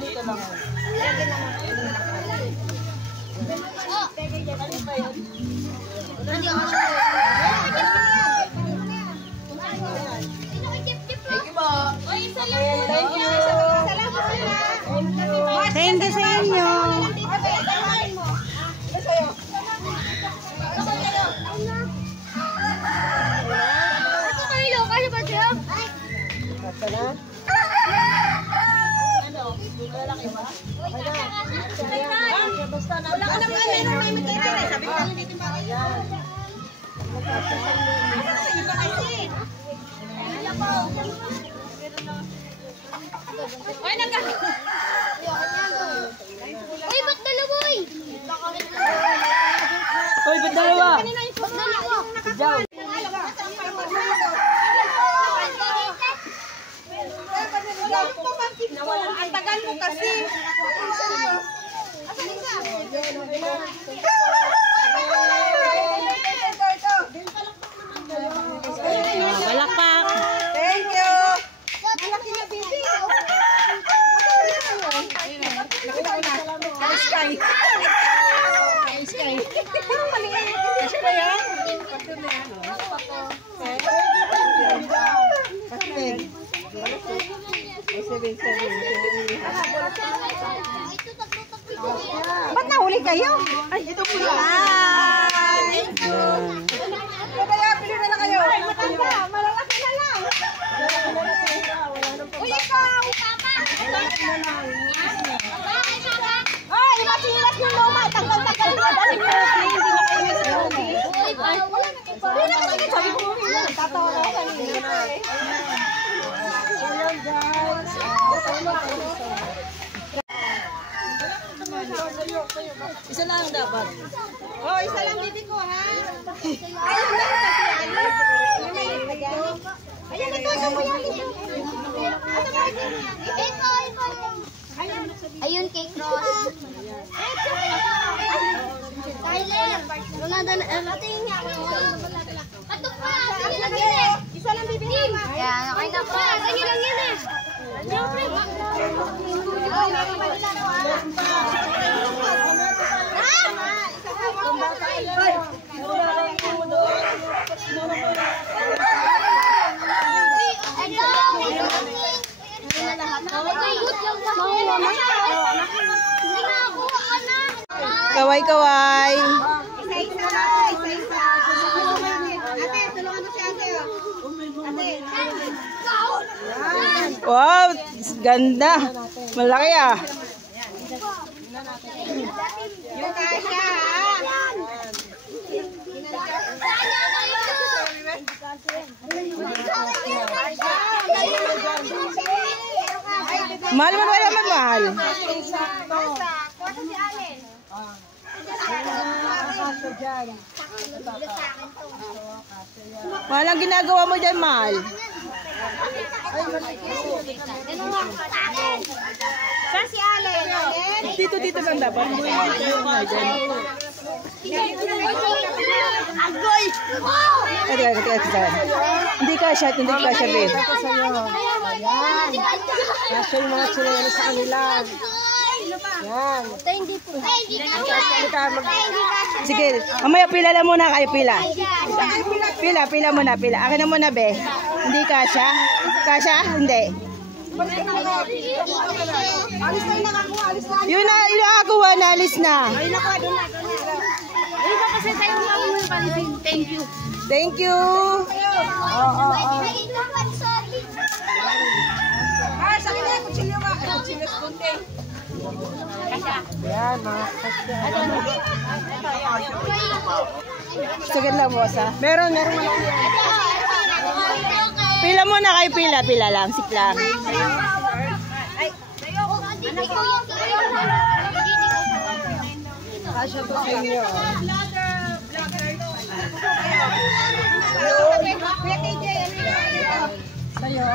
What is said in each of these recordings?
dito lang. Thank you sa inyo. Lalaki ba? Wala ka naman meron na imitator eh. Sabi ko lang dito ba? Ayan. Iba kasi. Ay, Uy, ba't dalawa eh? Uy, ba't dalawa? Diyan. Ang tagal mo kasi. Balakpak. Thank you. Malaki na baby. Nakita ko na. Sky. Sky. Kasi ba yan? Ba't nahuli kayo? Ay, ito po lang. Hi! Kaya, pili na lang kayo. Ay, matanda. Malalaki na lang. Uy, ikaw! Ay, matilas yung luma. Tanggal-tanggal na. Dahil ko, hindi na kayo sa lumi. Hindi na kasi sabi ko. Tatawa ko kanina. Hello, guys. Isa lang dapat. Oh, isa lang bibi ko, ha? Ayun na rin si Alice. Ayun na to, mo yan dito. Ayun, cake Ross. Tyler, wala na natin nga. Patok pa, sige lang yun eh. Isa lang bibi ko. Yan, okay na pa. Sige lang yun eh. Kaway-kaway. Isa-isa. Ate, tulungan mo si ate. Ate. Wow, ganda. Malaki ah. Yung kasya, ha? Mahal mo ba naman, mahal? Mahal ang ginagawa mo dyan, mahal. Saan si Allen? Dito lang dapat. Agoy! Hindi ka siya, babe. Kasya yung mga chinelas sa kanila. Yan. Sige, mamaya pila lang muna kayo, pila. Pila muna. Akin na muna, be. Hindi kasya? Kasya? Hindi. Alis na yung nakakuha, alis na. Yun na, nakakuha na, alis na. Ay, nakuha, doon na. Ayun ba kasi tayo mga palitin. Thank you. Thank you. Ay, sa akin na yung kutsilyo ka. Ay, kutsilyo sa kunti. Yan, mga kasya. Sagad lang, boss, ha? Meron wala yan. Pila muna kayo, pila lang, siklang. Kasya to sa inyo. Kuya KJ, ano yun? Sa'yo?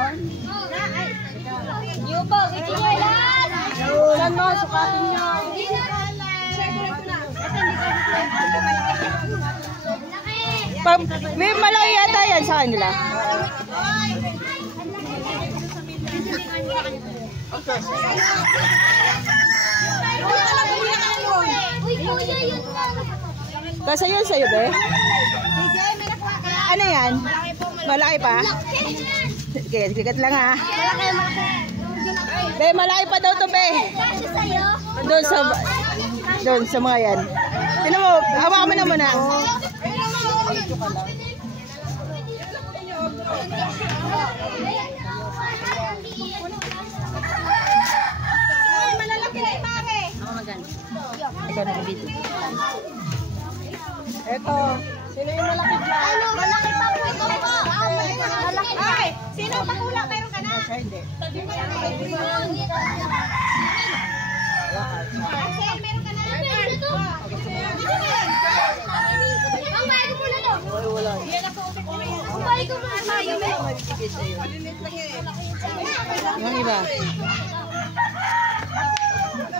Yung po, ichinelas! Saan mo? Sukatin nyo. May malaki yata yan sa kanila. Uy, kuya, yun lang. Kasi yun sa'yo, be? Ano yan? Malaki pa? Sige, sigat lang ha. Be, malaki pa daw to, be. Kasi sa'yo. Doon sa mga yan. Tinan mo, hawakan mo na muna. Ikaw na bibili. Ito. Sino yung malaki dyan? Ano, malaki pa po ito po. Malaki pa. Ay, sino pakula? Meron ka na? Siya hindi. Kasi meron ka na? Ang bago mo na to. Wala. Ang bago mo na tayo, be. Yung iba.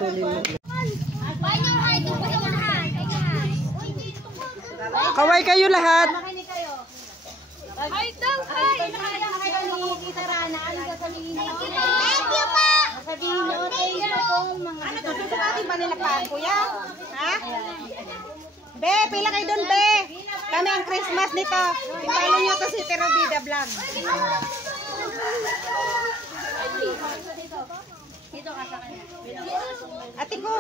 Tuloy mo. Bahay niyo, bahay niyo, bahay niyo lahat. Kaway kayo lahat. Ay, daw, ay. Thank you po. Sabihin nyo, thank you pong mga... Ano to? Susukatin ba nila paan, kuya? Ha? Be, pila kayo dun, be. Kami ang Christmas nito. Ipalo nyo to si Terobida Vlog. Ate ko.